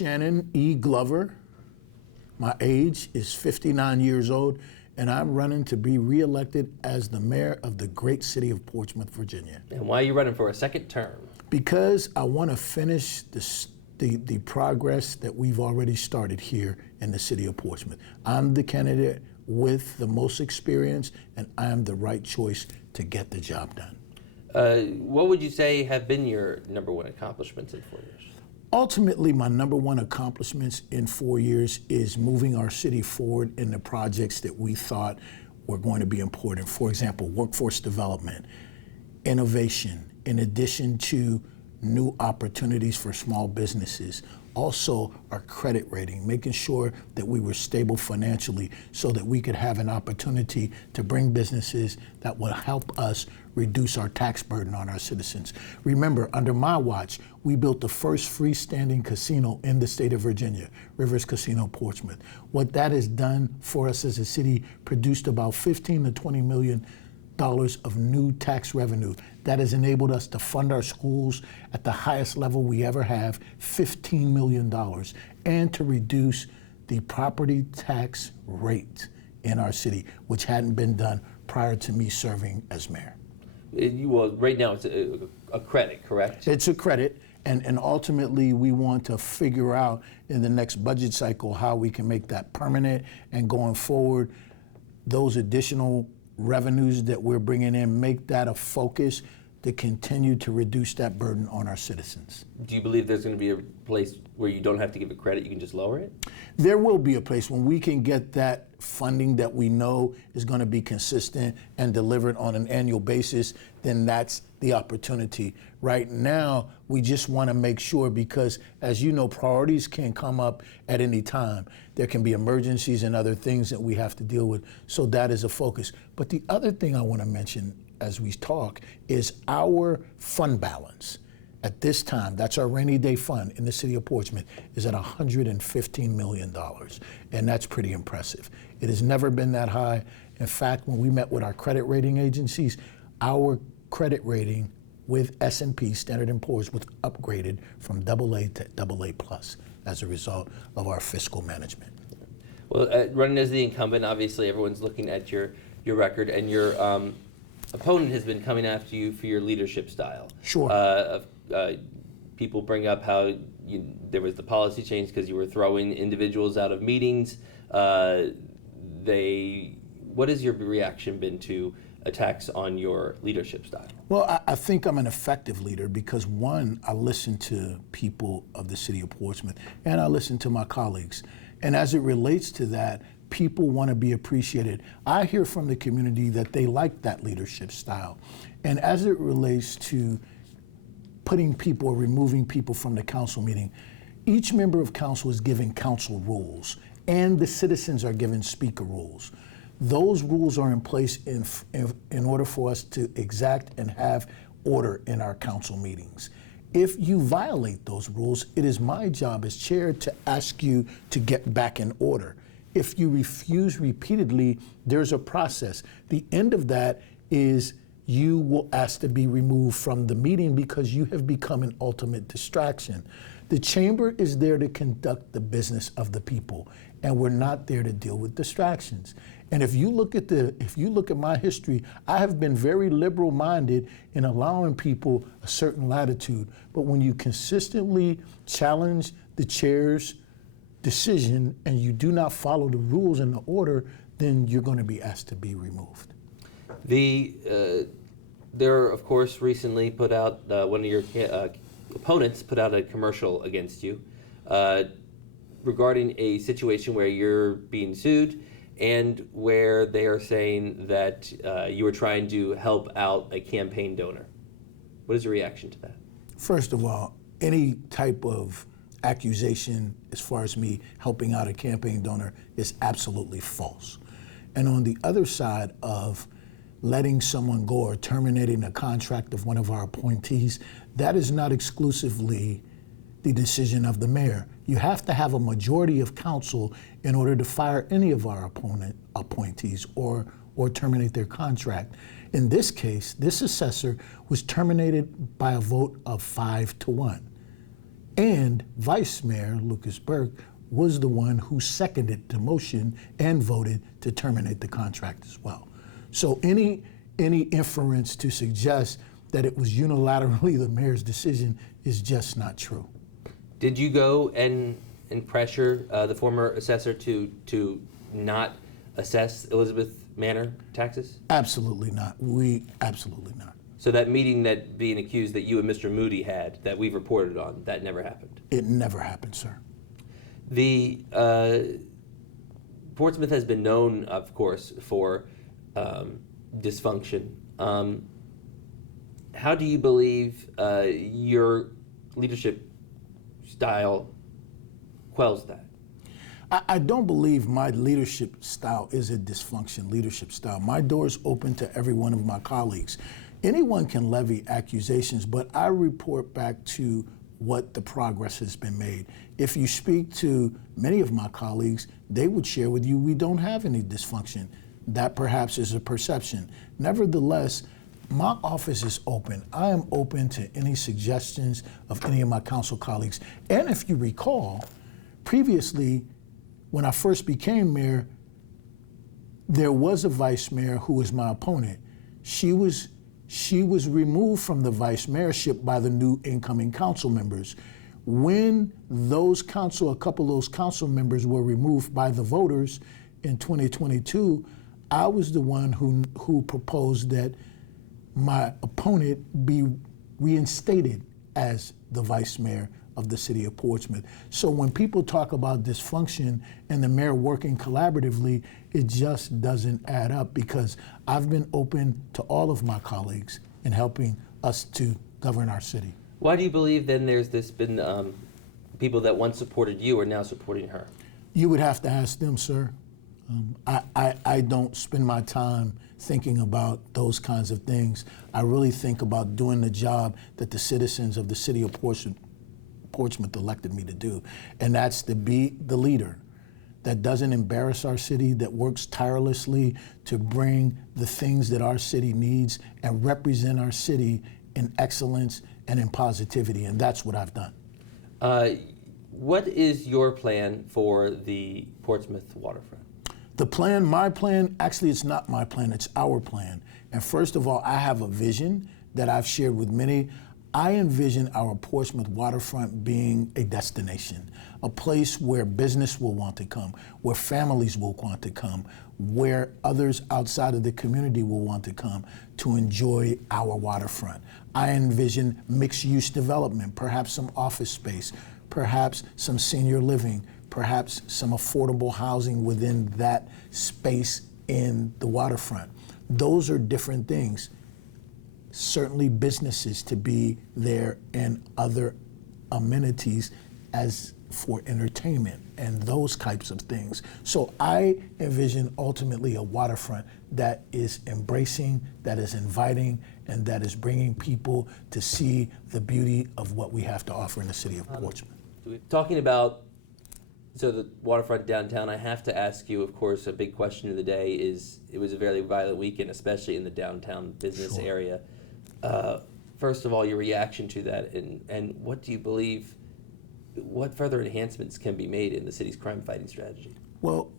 Shannon E. Glover. My age is 59 years old, and I'm running to be reelected as the mayor of the great city of Portsmouth, Virginia. And why are you running for a second term? Because I want to finish the progress that we've already started here in the city of Portsmouth. I'm the candidate with the most experience, and I am the right choice to get the job done. What would you say have been your number one accomplishments in 4 years? Ultimately, my number one accomplishments in 4 years is moving our city forward in the projects that we thought were going to be important. For example, workforce development, innovation, in addition to new opportunities for small businesses. Also, our credit rating, making sure that we were stable financially so that we could have an opportunity to bring businesses that will help us reduce our tax burden on our citizens. Remember, under my watch, we built the first freestanding casino in the state of Virginia, Rivers Casino Portsmouth. What that has done for us as a city, produced about 15 to 20 million of new tax revenue that has enabled us to fund our schools at the highest level we ever have, $15 million, and to reduce the property tax rate in our city, which hadn't been done prior to me serving as mayor. Well, right now it's a credit, correct? It's a credit, and ultimately we want to figure out in the next budget cycle how we can make that permanent, and going forward, those additional revenues that we're bringing in, make that a focus to continue to reduce that burden on our citizens. Do you believe there's going to be a place where you don't have to give a credit, you can just lower it? There will be a place when we can get that funding that we know is going to be consistent and delivered on an annual basis, then that's the opportunity. Right now, we just want to make sure, because as you know, priorities can come up at any time. There can be emergencies and other things that we have to deal with, so that is a focus. But the other thing I want to mention as we talk is our fund balance. At this time, that's our rainy day fund in the city of Portsmouth, is at $115 million, and that's pretty impressive. It has never been that high. In fact, when we met with our credit rating agencies, our credit rating with S&P, Standard & Poor's, was upgraded from AA to AA+ as a result of our fiscal management. Well, running as the incumbent, obviously everyone's looking at your record, and your opponent has been coming after you for your leadership style. Sure. People bring up how there was the policy change because you were throwing individuals out of meetings. What has your reaction been to attacks on your leadership style? Well, I think I'm an effective leader because, one, I listen to people of the city of Portsmouth, and I listen to my colleagues. And as it relates to that, people want to be appreciated. I hear from the community that they like that leadership style. And as it relates to putting people or removing people from the council meeting, each member of council is given council rules, and the citizens are given speaker rules. Those rules are in place in order for us to exact and have order in our council meetings. If you violate those rules, it is my job as chair to ask you to get back in order. If you refuse repeatedly, there's a process. The end of that is you will ask to be removed from the meeting because you have become an ultimate distraction. The chamber is there to conduct the business of the people, and we're not there to deal with distractions. And if you look at my history, I have been very liberal-minded in allowing people a certain latitude. But when you consistently challenge the chair's decision and you do not follow the rules and the order, then you're going to be asked to be removed. There, of course, recently put out, one of your opponents put out a commercial against you regarding a situation where you're being sued and where they are saying that you were trying to help out a campaign donor. What is your reaction to that? First of all, any type of accusation as far as me helping out a campaign donor is absolutely false. And on the other side of letting someone go or terminating a contract of one of our appointees, that is not exclusively the decision of the mayor. You have to have a majority of council in order to fire any of our appointees or terminate their contract. In this case, this assessor was terminated by a vote of 5-1. And Vice Mayor Lucas Burke was the one who seconded the motion and voted to terminate the contract as well. So any inference to suggest that it was unilaterally the mayor's decision is just not true. Did you go and pressure the former assessor to not assess Elizabeth Manor taxes? Absolutely not. Absolutely not. So that meeting that being accused that you and Mr. Moody had that we've reported on, that never happened? It never happened, sir. The Portsmouth has been known, of course, for dysfunction. How do you believe your leadership style quells that? I don't believe my leadership style is a dysfunction leadership style. My door is open to every one of my colleagues. Anyone can levy accusations, but I report back to what the progress has been made. If you speak to many of my colleagues, they would share with you we don't have any dysfunction. That perhaps is a perception. Nevertheless, my office is open. I am open to any suggestions of any of my council colleagues. And if you recall, previously, when I first became mayor, there was a vice mayor who was my opponent. She was removed from the vice mayorship by the new incoming council members. When a couple of those council members were removed by the voters in 2022, I was the one who proposed that my opponent be reinstated as the vice mayor of the city of Portsmouth. So when people talk about dysfunction and the mayor working collaboratively, it just doesn't add up, because I've been open to all of my colleagues in helping us to govern our city. Why do you believe then there's been people that once supported you are now supporting her? You would have to ask them, sir. I don't spend my time thinking about those kinds of things. I really think about doing the job that the citizens of the city of Portsmouth elected me to do, and that's to be the leader that doesn't embarrass our city, that works tirelessly to bring the things that our city needs and represent our city in excellence and in positivity, and that's what I've done. What is your plan for the Portsmouth waterfront? The plan, my plan, actually it's not my plan, it's our plan. And first of all, I have a vision that I've shared with many. I envision our Portsmouth waterfront being a destination, a place where business will want to come, where families will want to come, where others outside of the community will want to come to enjoy our waterfront. I envision mixed-use development, perhaps some office space, perhaps some senior living, perhaps some affordable housing within that space in the waterfront. Those are different things. Certainly businesses to be there and other amenities as for entertainment and those types of things. So I envision ultimately a waterfront that is embracing, that is inviting, and that is bringing people to see the beauty of what we have to offer in the city of Portsmouth. Talking about the waterfront downtown, I have to ask you, of course, a big question of the day is, it was a very violent weekend, especially in the downtown business area. First of all, your reaction to that, and what do you believe, what further enhancements can be made in the city's crime fighting strategy? Well,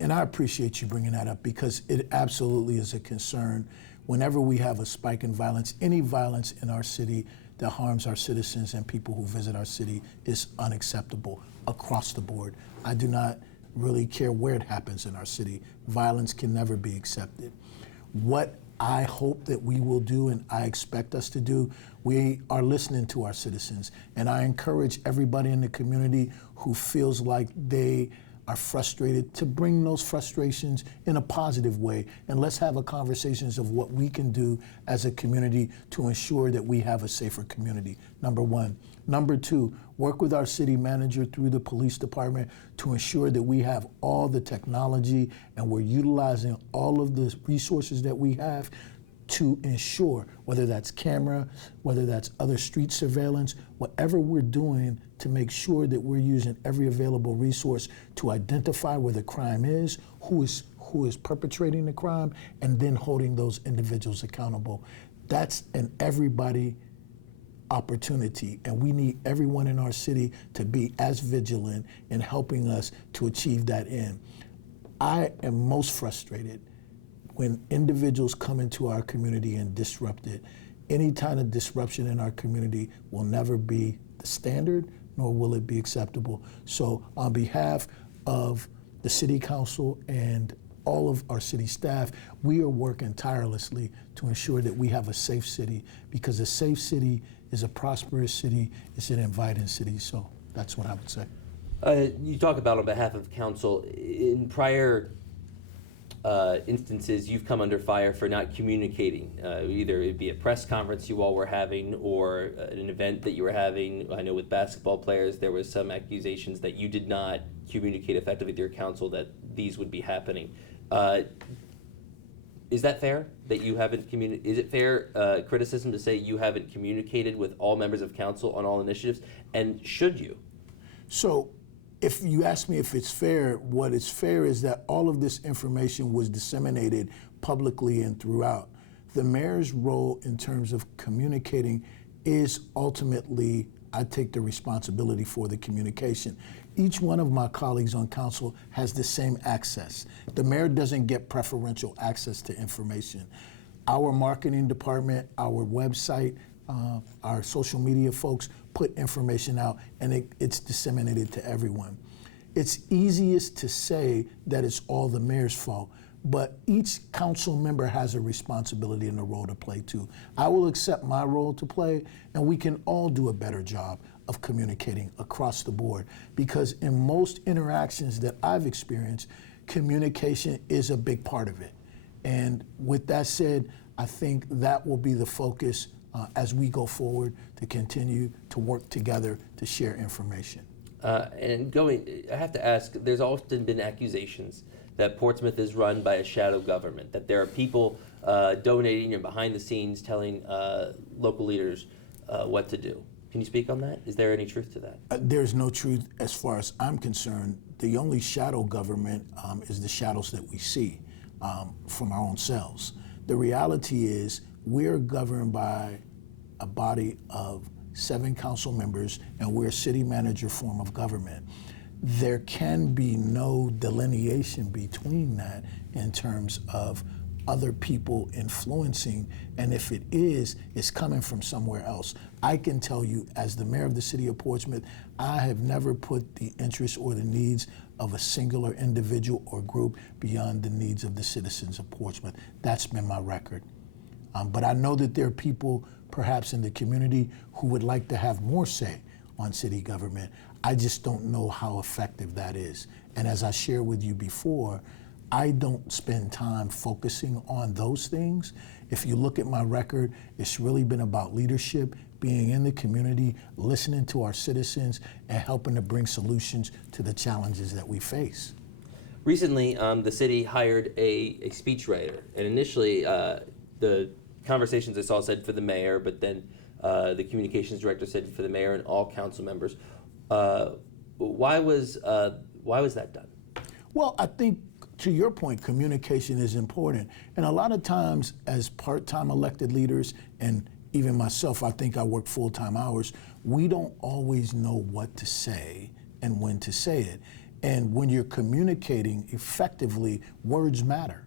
and I appreciate you bringing that up, because it absolutely is a concern. Whenever we have a spike in violence, any violence in our city that harms our citizens and people who visit our city is unacceptable across the board. I do not really care where it happens in our city. Violence can never be accepted. What I hope that we will do, and I expect us to do, we are listening to our citizens, and I encourage everybody in the community who feels like they are frustrated to bring those frustrations in a positive way, and let's have a conversations of what we can do as a community to ensure that we have a safer community, number one. Number two, work with our city manager through the police department to ensure that we have all the technology and we're utilizing all of the resources that we have to ensure, whether that's camera, whether that's other street surveillance, whatever we're doing to make sure that we're using every available resource to identify where the crime is, who is perpetrating the crime, and then holding those individuals accountable. That's an everybody opportunity, and we need everyone in our city to be as vigilant in helping us to achieve that end. I am most frustrated when individuals come into our community and disrupt it. Any kind of disruption in our community will never be the standard, nor will it be acceptable. So on behalf of the City Council and all of our city staff, we are working tirelessly to ensure that we have a safe city, because a safe city is a prosperous city, it's an inviting city. So that's what I would say. You talk about on behalf of council. In prior instances, you've come under fire for not communicating. Either it be a press conference you all were having or an event that you were having. I know with basketball players, there was some accusations that you did not communicate effectively to your council that these would be happening. Is that fair that you haven't communicated? Is it fair criticism to say you haven't communicated with all members of council on all initiatives? And should you? So if you ask me if it's fair, what is fair is that all of this information was disseminated publicly and throughout. The mayor's role in terms of communicating is ultimately, I take the responsibility for the communication. Each one of my colleagues on council has the same access. The mayor doesn't get preferential access to information. Our marketing department, our website, our social media folks put information out, and it's disseminated to everyone. It's easiest to say that it's all the mayor's fault, but each council member has a responsibility and a role to play too. I will accept my role to play, and we can all do a better job of communicating across the board, because in most interactions that I've experienced, communication is a big part of it. And with that said, I think that will be the focus as we go forward to continue to work together to share information. I have to ask, there's often been accusations that Portsmouth is run by a shadow government, that there are people donating and behind the scenes telling local leaders what to do. Can you speak on that? Is there any truth to that? There's no truth as far as I'm concerned. The only shadow government is the shadows that we see from our own selves. The reality is we're governed by a body of 7 council members, and we're a city manager form of government. There can be no delineation between that in terms of other people influencing, and if it is, it's coming from somewhere else. I can tell you, as the mayor of the city of Portsmouth, I have never put the interests or the needs of a singular individual or group beyond the needs of the citizens of Portsmouth. That's been my record. But I know that there are people perhaps in the community who would like to have more say on city government. I just don't know how effective that is. And as I shared with you before, I don't spend time focusing on those things. If you look at my record, it's really been about leadership, being in the community, listening to our citizens, and helping to bring solutions to the challenges that we face. Recently, the city hired a speechwriter, and initially the conversations I saw said for the mayor, but then the communications director said for the mayor and all council members. Why was that done? Well, I think, to your point, communication is important. And a lot of times as part-time elected leaders, and even myself, I think I work full-time hours, we don't always know what to say and when to say it. And when you're communicating effectively, words matter.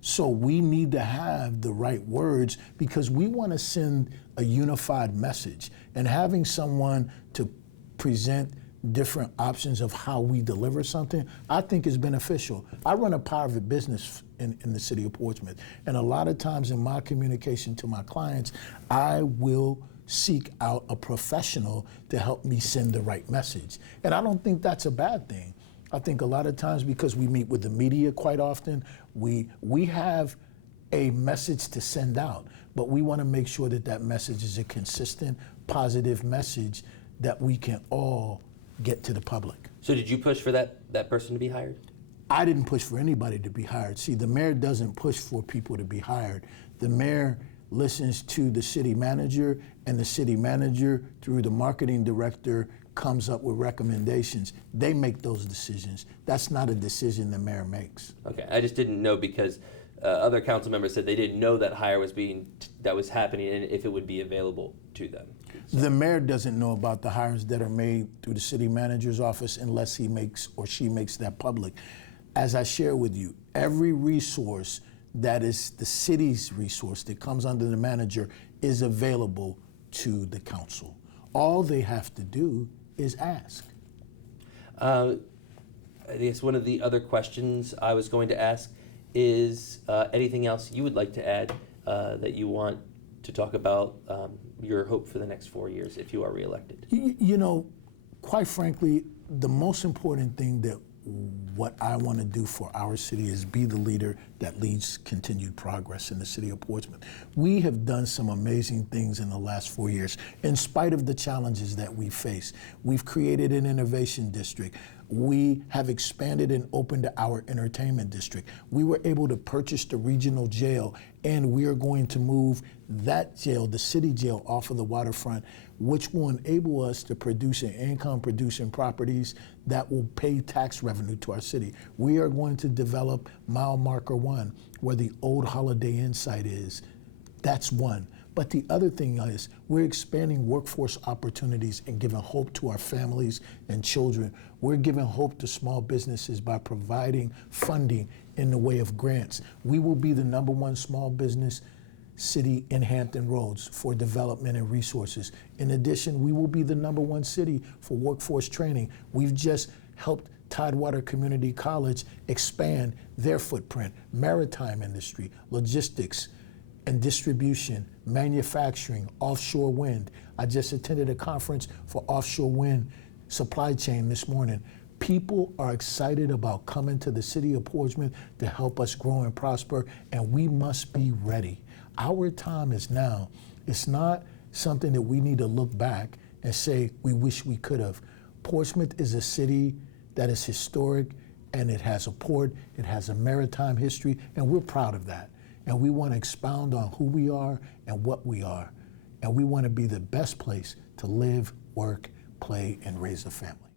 So we need to have the right words because we want to send a unified message. And having someone to present different options of how we deliver something, I think is beneficial. I run a private business in the city of Portsmouth, and a lot of times in my communication to my clients, I will seek out a professional to help me send the right message. And I don't think that's a bad thing. I think a lot of times, because we meet with the media quite often, we have a message to send out, but we want to make sure that that message is a consistent, positive message that we can all get to the public. So did you push for that person to be hired? I didn't push for anybody to be hired. See, the mayor doesn't push for people to be hired. The mayor listens to the city manager, and the city manager, through the marketing director, comes up with recommendations. They make those decisions. That's not a decision the mayor makes. Okay, I just didn't know because other council members said they didn't know that hire was happening and if it would be available to them. The mayor doesn't know about the hires that are made through the city manager's office unless he makes or she makes that public. As I share with you, every resource that is the city's resource that comes under the manager is available to the council. All they have to do is ask. I guess one of the other questions I was going to ask is anything else you would like to add that you want to talk about your hope for the next 4 years if you are reelected? You know, quite frankly, the most important thing that what I want to do for our city is be the leader that leads continued progress in the city of Portsmouth. We have done some amazing things in the last 4 years, in spite of the challenges that we face. We've created an innovation district. We have expanded and opened our entertainment district. We were able to purchase the regional jail, and we are going to move that jail, the city jail, off of the waterfront, which will enable us to produce an income-producing properties that will pay tax revenue to our city. We are going to develop mile marker 1, where the old Holiday Inn site is. That's one. But the other thing is we're expanding workforce opportunities and giving hope to our families and children. We're giving hope to small businesses by providing funding in the way of grants. We will be the #1 small business city in Hampton Roads for development and resources. In addition, we will be the #1 city for workforce training. We've just helped Tidewater Community College expand their footprint, maritime industry, logistics, and distribution, manufacturing, offshore wind. I just attended a conference for offshore wind supply chain this morning. People are excited about coming to the city of Portsmouth to help us grow and prosper, and we must be ready. Our time is now. It's not something that we need to look back and say, we wish we could have. Portsmouth is a city that is historic, and it has a port, it has a maritime history, and we're proud of that. And we want to expound on who we are and what we are. And we want to be the best place to live, work, play, and raise a family.